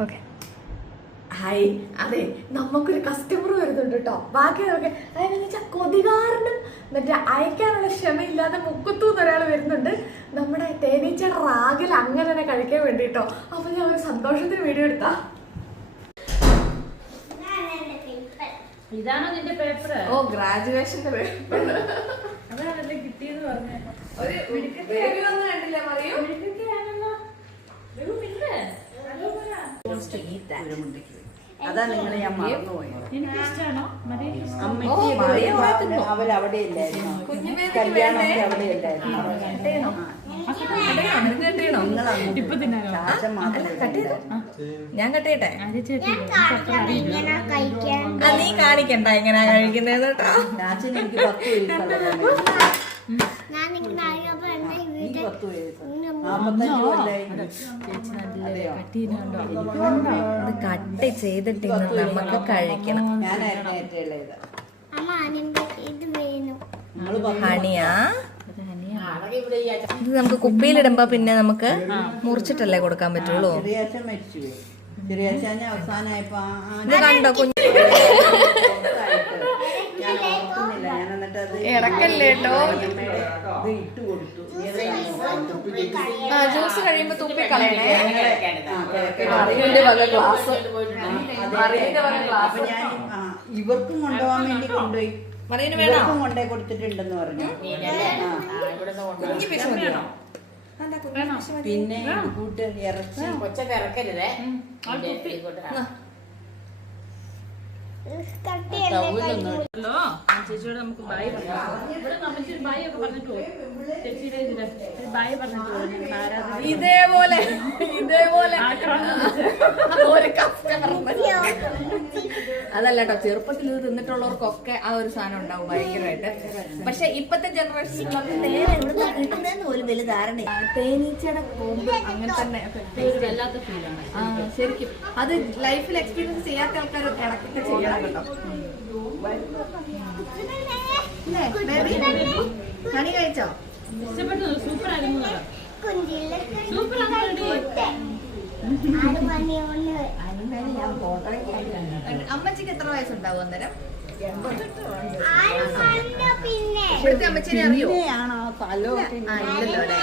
Okay hi. അതെ, നമുക്കൊരു customer വരുന്നുണ്ട് കേട്ടോ. ബാക്കി നോക്കെ അതെന്ന് വെച്ചാൽ കൊതികാരനും മറ്റേ അയക്കാനുള്ള ക്ഷമയില്ലാതെ മുക്കത്തൂന്ന് ഒരാൾ വരുന്നുണ്ട്. നമ്മുടെ തേനീച്ചയുടെ റാഗിൽ അങ്ങനെ തന്നെ കഴിക്കാൻ വേണ്ടിട്ടോ. അപ്പൊ ഞാൻ ഒരു സന്തോഷത്തിന് വീഡിയോ എടുത്താ. ഇതാണോ നിന്റെ പേപ്പർ? ഓ, ഗ്രാജുവേഷന്റെ പേപ്പർ അതാണല്ലേ കിട്ടിയെന്ന് പറഞ്ഞു. ഒരു ബേബി ഒന്നും കണ്ടില്ല പറയൂ. അതാ നിങ്ങളെ ഞാൻ മറന്നുപോയി. എനിക്കിഷ്ടാണോ? അമ്മയ്ക്ക് അവരവിടെ ഇല്ലായിരുന്നു, കല്യാണമൊക്കെ അവിടെ ഇല്ലായിരുന്നു. ഇപ്പൊ തിന്നാനോ? ഞാൻ കട്ടേട്ടെ. നീ കാണിക്കണ്ട എങ്ങനെയാ കഴിക്കുന്നത് കേട്ടോ. ചാച്ചന് എനിക്ക് 10 വയസ്സുള്ള 45 കൊല്ലായി. അത് കട്ട് ചെയ്തിട്ട് നമുക്ക് കഴിക്കണം. ഞാനായിരുന്നു ഏറ്റവും ഇളയത്. ഹണിയാ ഇത് നമുക്ക് കുപ്പിയിലിടുമ്പോ പിന്നെ നമുക്ക് മുറിച്ചിട്ടല്ലേ കൊടുക്കാൻ പറ്റുള്ളൂ. ചെറിയാച്ചൻ മരിച്ചുപോയി. ചെറിയാച്ചാൻ അവസാനമായപ്പോ ഇത് കണ്ടോ കുഞ്ഞു ഞാൻ ഓർക്കുന്നില്ല. ഞാൻ എന്നിട്ട് അത് ഇടക്കല്ലേ കേട്ടോ. ഇത് ഇട്ട് കൊടുത്തു. ജ്യൂസ് കഴിയുമ്പോ തുപ്പി കളയണേ. അപ്പൊ ഞാൻ ഇവർക്കും കൊണ്ടുപോകാൻ വേണ്ടി കൊണ്ടുപോയി. ഇവർക്കും കൊണ്ടേ കൊടുത്തിട്ടുണ്ടെന്ന് പറഞ്ഞു. പിന്നെ കൂട്ട് ഇറച്ചി കൊച്ചക്കിറക്കരുതേ. ഹലോ, ചേച്ചിയോട് നമുക്ക് ബായ് പറയാം. ഇവിടെ നമുക്ക് ബായ് ഒക്കെ പറഞ്ഞിട്ട് പോകും. ചേച്ചിയുടെ ബായ് പറഞ്ഞിട്ട് പോകും. ഇതേപോലെ അതല്ല കേട്ടോ, ചെറുപ്പത്തിൽ ഇത് തിന്നിട്ടുള്ളവർക്കൊക്കെ ആ ഒരു സാധനം ഉണ്ടാവും ഭയങ്കരമായിട്ട്. പക്ഷെ ഇപ്പത്തെ ജനറേഷനിൽ നമുക്ക് നേരെ ഇവിടെ കിട്ടുന്നതെന്ന് പോലും വലിയ ധാരണ. തേനീച്ചയുടെ കൊമ്പ് അങ്ങനെ തന്നെ വല്ലാത്ത ഫീലാണ്. ശരിക്കും അത് ലൈഫിൽ എക്സ്പീരിയൻസ് ചെയ്യാത്ത ആൾക്കാർ ഇടയ്ക്കൊക്കെ ചെയ്യണം കേട്ടോ. ഹണി കഴിച്ചോ? ഇഷ്ടപ്പെട്ടു. സൂപ്പർ ആയിരുന്നു. സൂപ്പർ അമ്മച്ചിക്ക് എത്ര വയസ്സുണ്ടാവും അന്നേരം? ഇവിടുത്തെ അമ്മച്ചിനെ അറിയോ? ആണോ തലോ ഇല്ലല്ലോ അല്ലേ.